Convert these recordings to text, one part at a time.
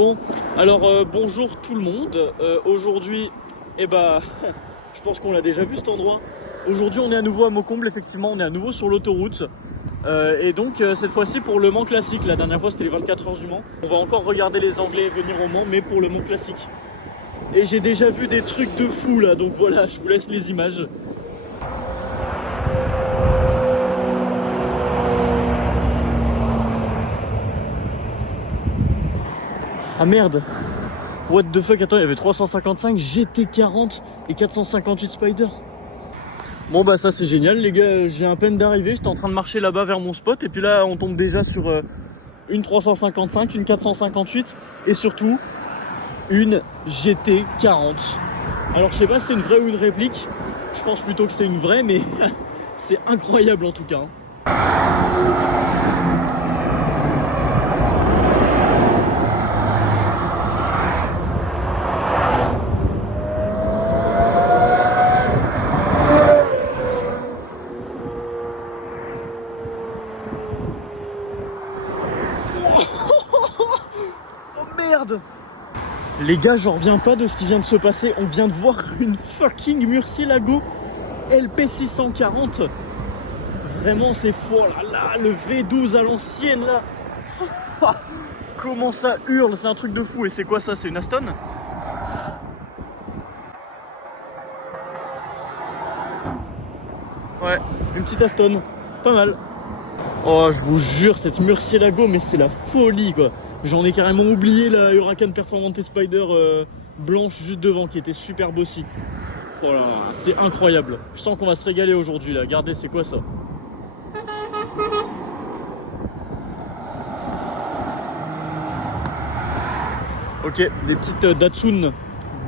Bon, alors bonjour tout le monde. Aujourd'hui, je pense qu'on l'a déjà vu cet endroit. Aujourd'hui, on est à nouveau à Maucomble, effectivement, on est à nouveau sur l'autoroute. Et donc, cette fois-ci pour le Mans classique. La dernière fois, c'était les 24 heures du Mans. On va encore regarder les Anglais venir au Mans, mais pour le Mans classique. Et j'ai déjà vu des trucs de fou là, donc voilà, je vous laisse les images. Ah merde! What the fuck, attends, il y avait 355 GT40 et 458 Spider. Bon bah ça c'est génial les gars, j'ai à peine d'arriver, j'étais en train de marcher là-bas vers mon spot et puis là on tombe déjà sur une 355, une 458 et surtout une GT40. Alors je sais pas si c'est une vraie ou une réplique, je pense plutôt que c'est une vraie mais c'est incroyable en tout cas. Les gars, j'en reviens pas de ce qui vient de se passer. On vient de voir une fucking Murcielago LP640. Vraiment, c'est fou. Oh là là, le V12 à l'ancienne là. Comment ça hurle, c'est un truc de fou. Et c'est quoi ça? C'est une Aston? Ouais, une petite Aston. Pas mal. Oh, je vous jure, cette Murcielago, mais c'est la folie quoi. J'en ai carrément oublié la Huracan Performante Spider blanche juste devant qui était super bossy. Oh là là, c'est incroyable. Je sens qu'on va se régaler aujourd'hui là. Regardez, c'est quoi ça? Ok, des petites Datsun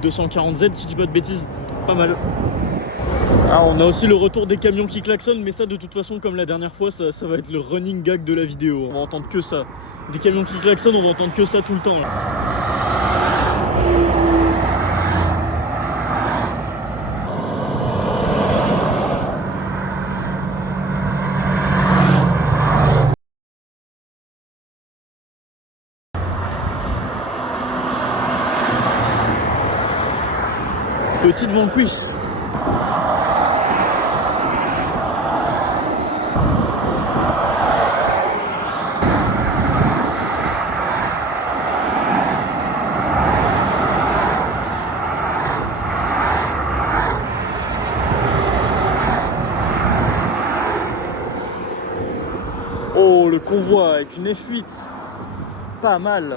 240Z si je dis pas de bêtises. Pas mal. Ah, on a aussi le retour des camions qui klaxonnent, mais ça de toute façon comme la dernière fois ça va être le running gag de la vidéo. On va entendre que ça. Des camions qui klaxonnent, on va entendre que ça tout le temps là. Petite Vanquish. Oh, le convoi avec une F8. Pas mal.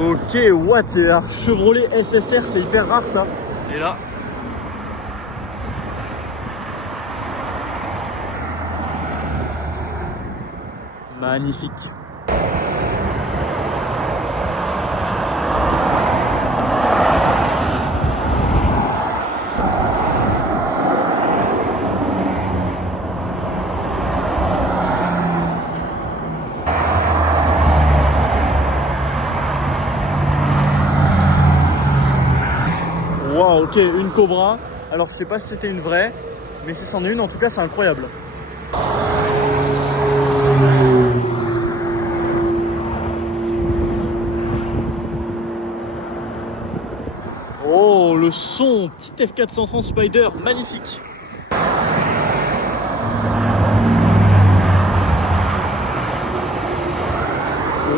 Ok, what? Chevrolet SSR, c'est hyper rare ça. Et là. Magnifique. Wow, ok, une Cobra. Alors je sais pas si c'était une vraie, mais si c'en est une, en tout cas c'est incroyable. Oh, le son, petit F430 Spider, magnifique.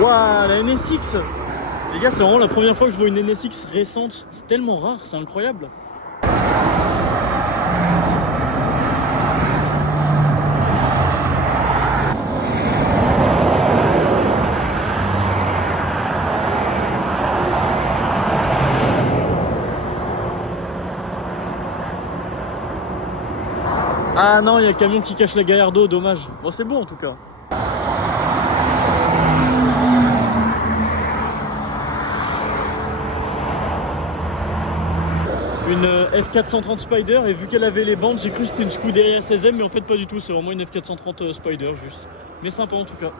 Waouh, la NSX. Les gars, c'est vraiment la première fois que je vois une NSX récente. C'est tellement rare, c'est incroyable. Ah non, il y a le camion qui cache la Gallardo, dommage. Bon, c'est bon en tout cas. Une F430 Spider, et vu qu'elle avait les bandes, j'ai cru que c'était une Scuderia 16M, mais en fait pas du tout, c'est vraiment une F430 Spider juste. Mais sympa en tout cas.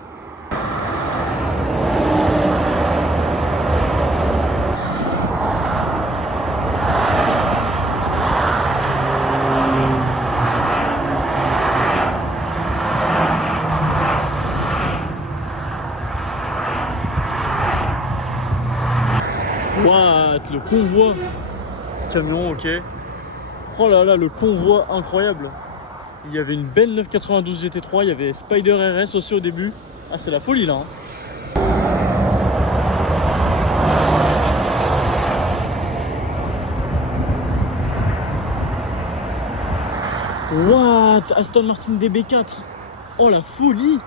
What? Le convoi. Camion, ok. Oh là là, le convoi incroyable. Il y avait une belle 992 GT3, il y avait Spider RS aussi au début. Ah, c'est la folie là. Hein. What? Aston Martin DB4. Oh la folie.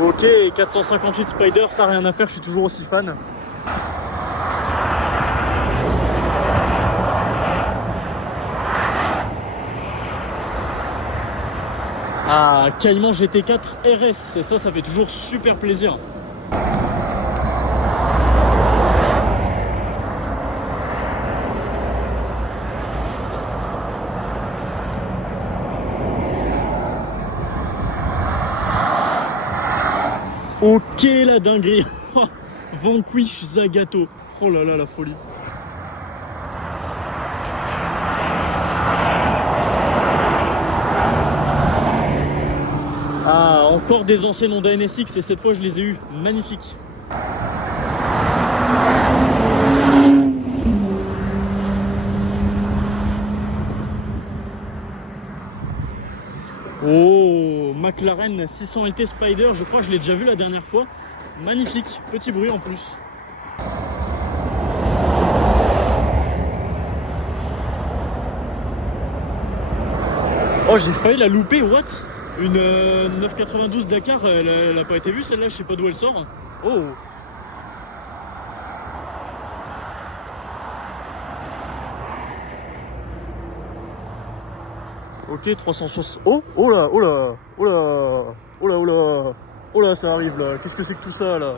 Ok, 458 Spider, ça rien à faire, je suis toujours aussi fan. Ah, Cayman GT4 RS, et ça fait toujours super plaisir. Ok, la dinguerie. Vanquish Zagato. Oh là là, la folie. Ah, encore des anciennes Honda NSX et cette fois je les ai eues. Magnifique. Oh, McLaren 600 LT Spider, je crois que je l'ai déjà vu la dernière fois. Magnifique, petit bruit en plus. Oh, j'ai failli la louper, what? Une 992 Dakar, elle a pas été vue celle-là, je sais pas d'où elle sort. Oh! Ok, 360. Oh, oh là, oh là, oh là, oh là, oh là, oh là, ça arrive là. Qu'est-ce que c'est que tout ça là?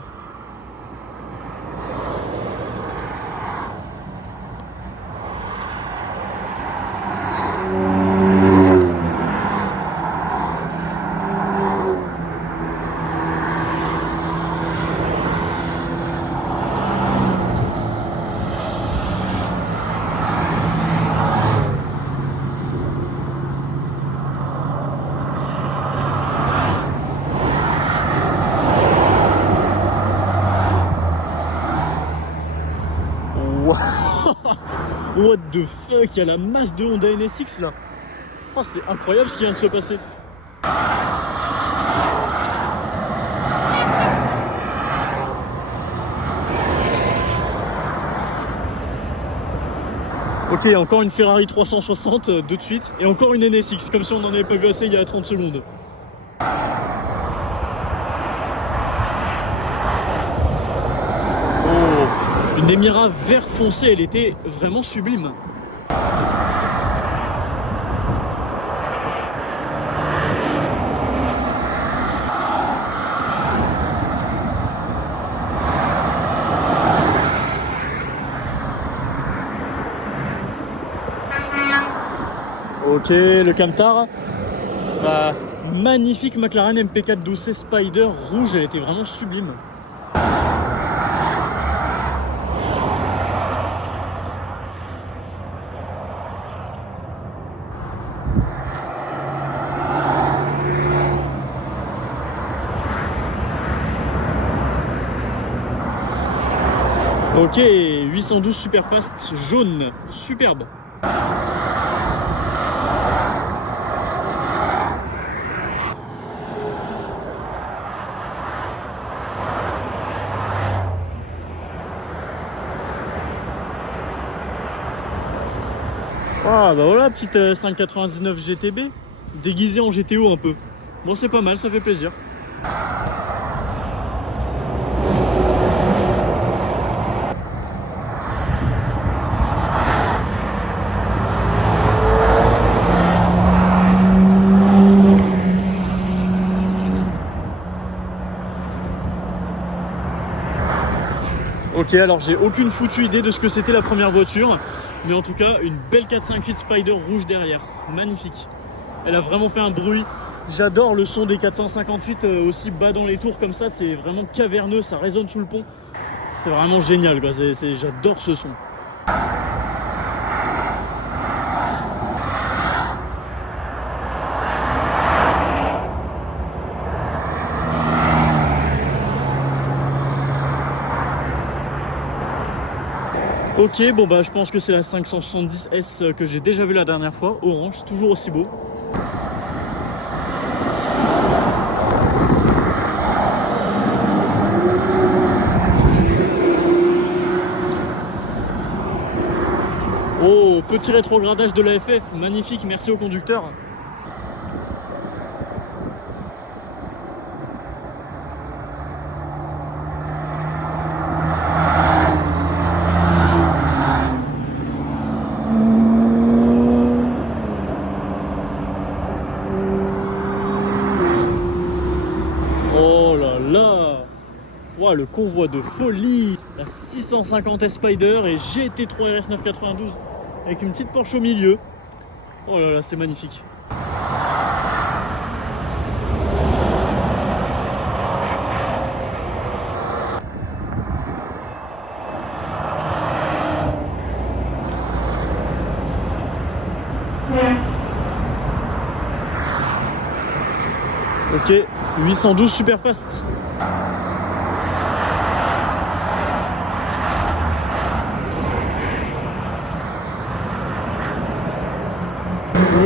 What the fuck, il y a la masse de Honda NSX là. Oh, c'est incroyable ce qui vient de se passer. Ok, encore une Ferrari 360 de suite. Et encore une NSX, comme si on n'en avait pas vu assez il y a 30 secondes. Une Emira vert foncé, elle était vraiment sublime. Ok, le camtar. Magnifique McLaren MP4 12C Spider rouge, elle était vraiment sublime. Ok, 812 Superfast jaune, superbe. Ah bah voilà, petite 599 GTB, déguisée en GTO un peu. Bon, c'est pas mal, ça fait plaisir. Ok, alors j'ai aucune foutue idée de ce que c'était la première voiture, mais en tout cas une belle 458 Spider rouge derrière, magnifique. Elle a vraiment fait un bruit. J'adore le son des 458 aussi bas dans les tours comme ça, c'est vraiment caverneux, ça résonne sous le pont. C'est vraiment génial quoi, j'adore ce son. Ok, bon bah je pense que c'est la 570S que j'ai déjà vue la dernière fois, orange, toujours aussi beau. Oh, petit rétrogradage de la FF, magnifique, merci au conducteur. Oh là là, wow, le convoi de folie. La 650S Spider et GT3 RS 992 avec une petite Porsche au milieu. Oh là là, c'est magnifique. Ok, 812 super fast.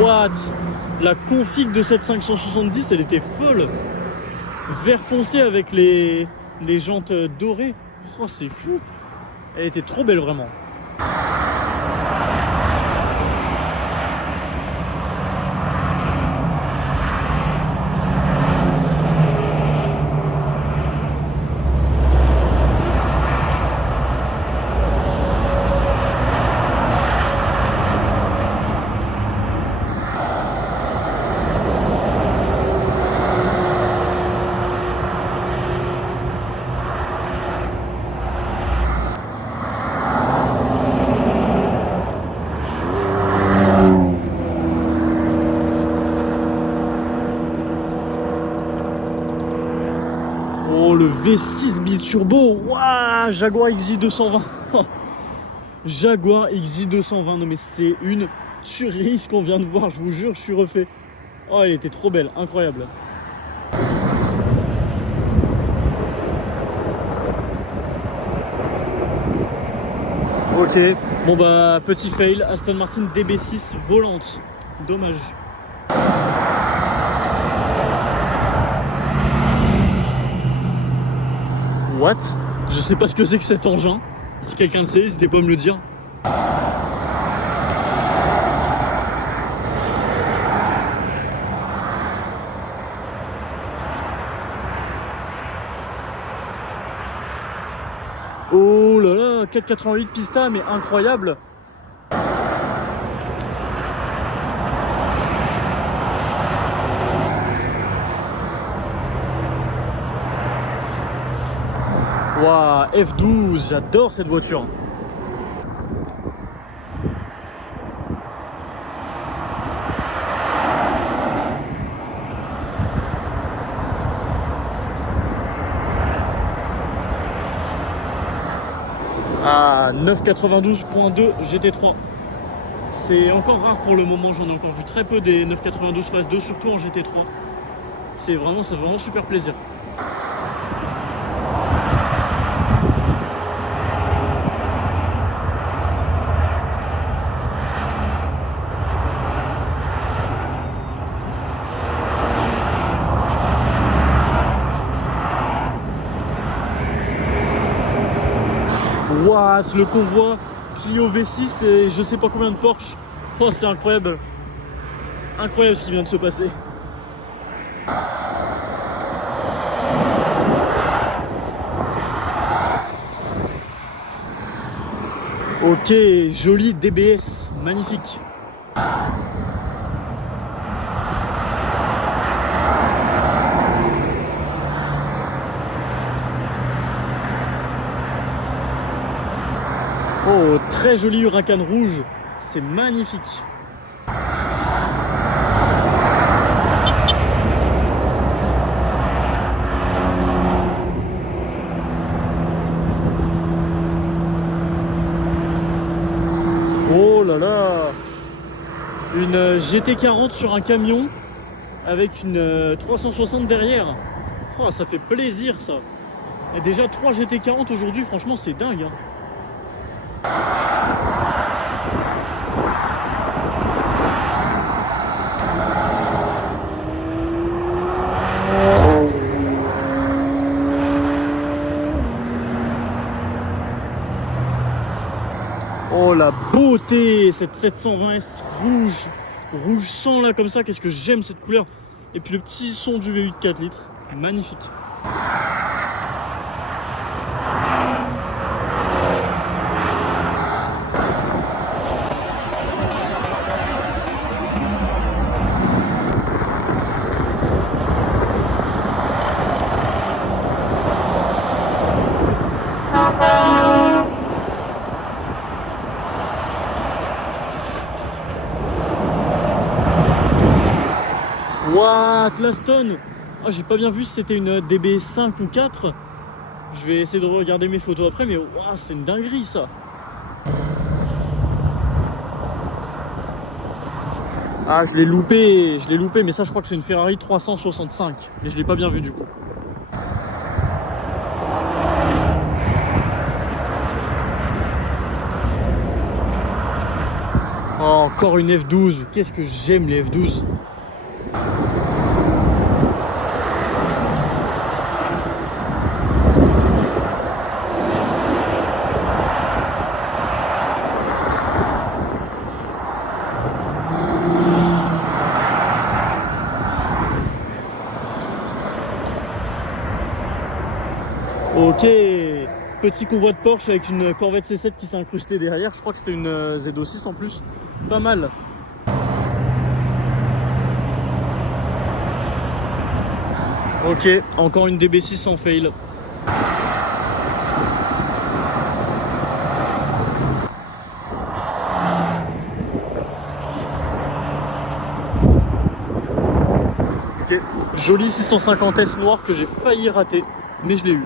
What? La config de cette 570, elle était folle. Vert foncé avec les jantes dorées. Oh, c'est fou. Elle était trop belle vraiment. Oh, le V6 biturbo. Waouh, Jaguar XJ 220. Jaguar XJ 220. Non mais c'est une tuerie ce qu'on vient de voir, je vous jure, je suis refait. Oh, elle était trop belle, incroyable. Ok, bon bah petit fail, Aston Martin DB6 volante. Dommage. What? Je sais pas ce que c'est que cet engin. Si quelqu'un le sait, n'hésitez pas à me le dire. Oh là là, 488 Pista, mais incroyable. Waouh, F12, j'adore cette voiture. Ah, 992.2 GT3. C'est encore rare pour le moment, j'en ai encore vu très peu des 992 phase 2, surtout en GT3. Ça fait vraiment super plaisir. Waouh, le convoi Clio V6 et je sais pas combien de Porsche. Oh, c'est incroyable. Incroyable ce qui vient de se passer. Ok, joli DBS, magnifique. Oh, très joli Huracan rouge, c'est magnifique. Oh là là, une GT40 sur un camion avec une 360 derrière. Oh, ça fait plaisir ça. Et déjà 3 GT40 aujourd'hui, franchement c'est dingue. Hein. Oh la beauté, cette 720S rouge, rouge sang là comme ça, qu'est-ce que j'aime cette couleur. Et puis le petit son du V8 4 litres, magnifique. What, la Stone. Oh, j'ai pas bien vu si c'était une DB5 ou 4. Je vais essayer de regarder mes photos après, mais wow, c'est une dinguerie ça. Ah, je l'ai loupé, mais ça je crois que c'est une Ferrari 365. Mais je l'ai pas bien vu du coup. Oh, encore une F12, qu'est-ce que j'aime les F12. Ok, petit convoi de Porsche avec une Corvette C7 qui s'est incrustée derrière. Je crois que c'était une Z06 en plus. Pas mal. Ok, encore une DB6 en fail. Ok, joli 650S noir que j'ai failli rater, mais je l'ai eu.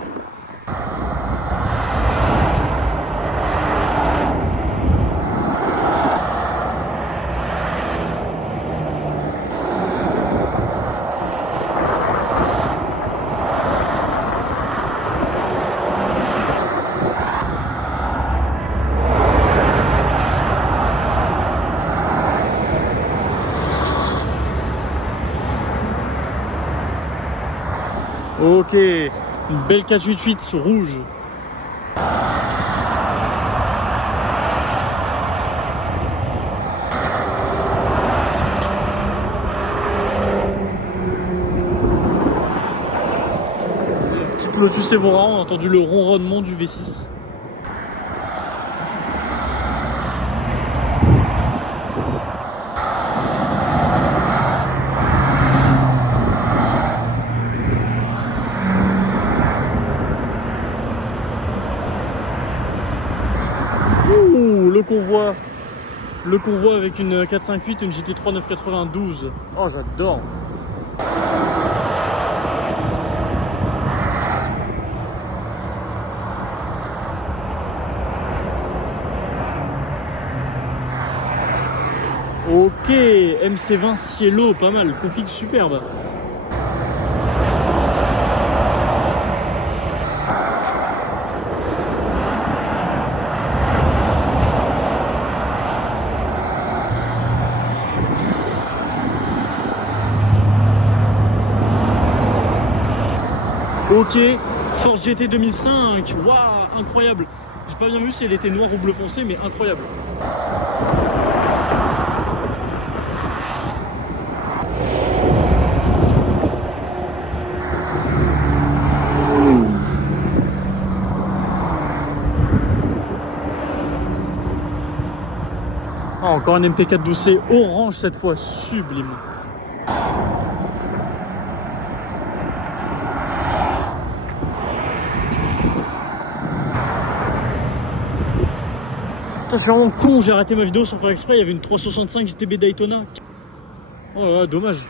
Ok, une belle 488 rouge. Petit coup Lotus Evora, on a entendu le ronronnement du V6. Le convoi avec une 458, une GT3 992. Oh, j'adore. Ok, MC20 Cielo, pas mal, config superbe. Ok, Ford GT 2005, waouh, incroyable. J'ai pas bien vu si elle était noire ou bleu foncé, mais incroyable. Ah, encore un MP4 12C orange cette fois, sublime. Putain, je suis vraiment con, j'ai arrêté ma vidéo sans faire exprès, il y avait une 365 GTB Daytona. Oh là là, dommage.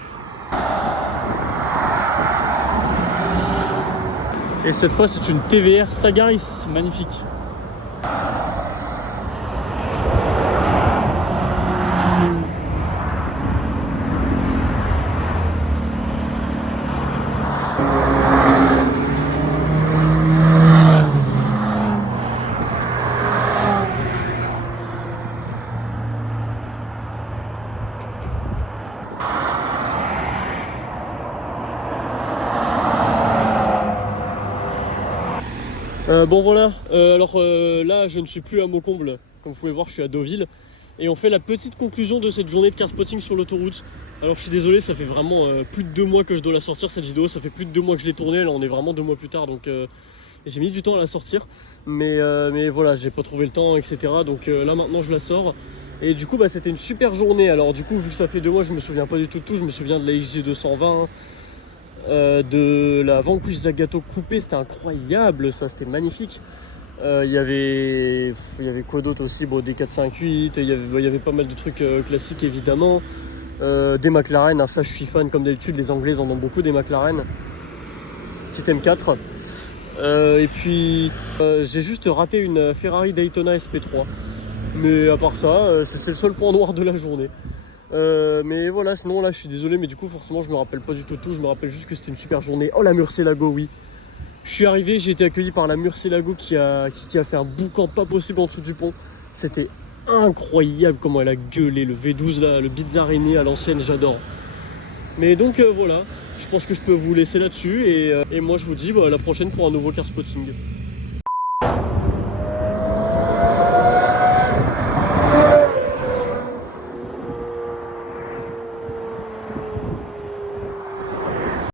Et cette fois, c'est une TVR Sagaris, magnifique. Bon voilà, là je ne suis plus à Maucomble, comme vous pouvez voir je suis à Deauville. Et on fait la petite conclusion de cette journée de car spotting sur l'autoroute. Alors je suis désolé, ça fait vraiment plus de 2 mois que je dois la sortir cette vidéo, ça fait plus de 2 mois que je l'ai tournée, là on est vraiment 2 mois plus tard, donc j'ai mis du temps à la sortir. Mais voilà, j'ai pas trouvé le temps, etc. Donc là maintenant je la sors. Et du coup bah, c'était une super journée. Alors du coup vu que ça fait 2 mois, je me souviens pas du tout de tout, je me souviens de la XG220. De la Vanquish Zagato coupée, c'était incroyable, ça c'était magnifique. Il y avait quoi d'autre aussi, bon, des 458, il y avait pas mal de trucs classiques évidemment. Des McLaren, ça je suis fan comme d'habitude, les Anglais en ont beaucoup des McLaren. Petit M4. Et puis j'ai juste raté une Ferrari Daytona SP3. Mais à part ça, c'est le seul point noir de la journée. Mais voilà, sinon là je suis désolé, mais du coup forcément je me rappelle pas du tout tout, je me rappelle juste que c'était une super journée. Oh la Murcielago, oui. Je suis arrivé, j'ai été accueilli par la Murcielago qui a fait un boucan pas possible en dessous du pont. C'était incroyable comment elle a gueulé, le V12 là, le Bizzarrini à l'ancienne, j'adore. Mais donc voilà, je pense que je peux vous laisser là-dessus et moi je vous dis bah, à la prochaine pour un nouveau car spotting.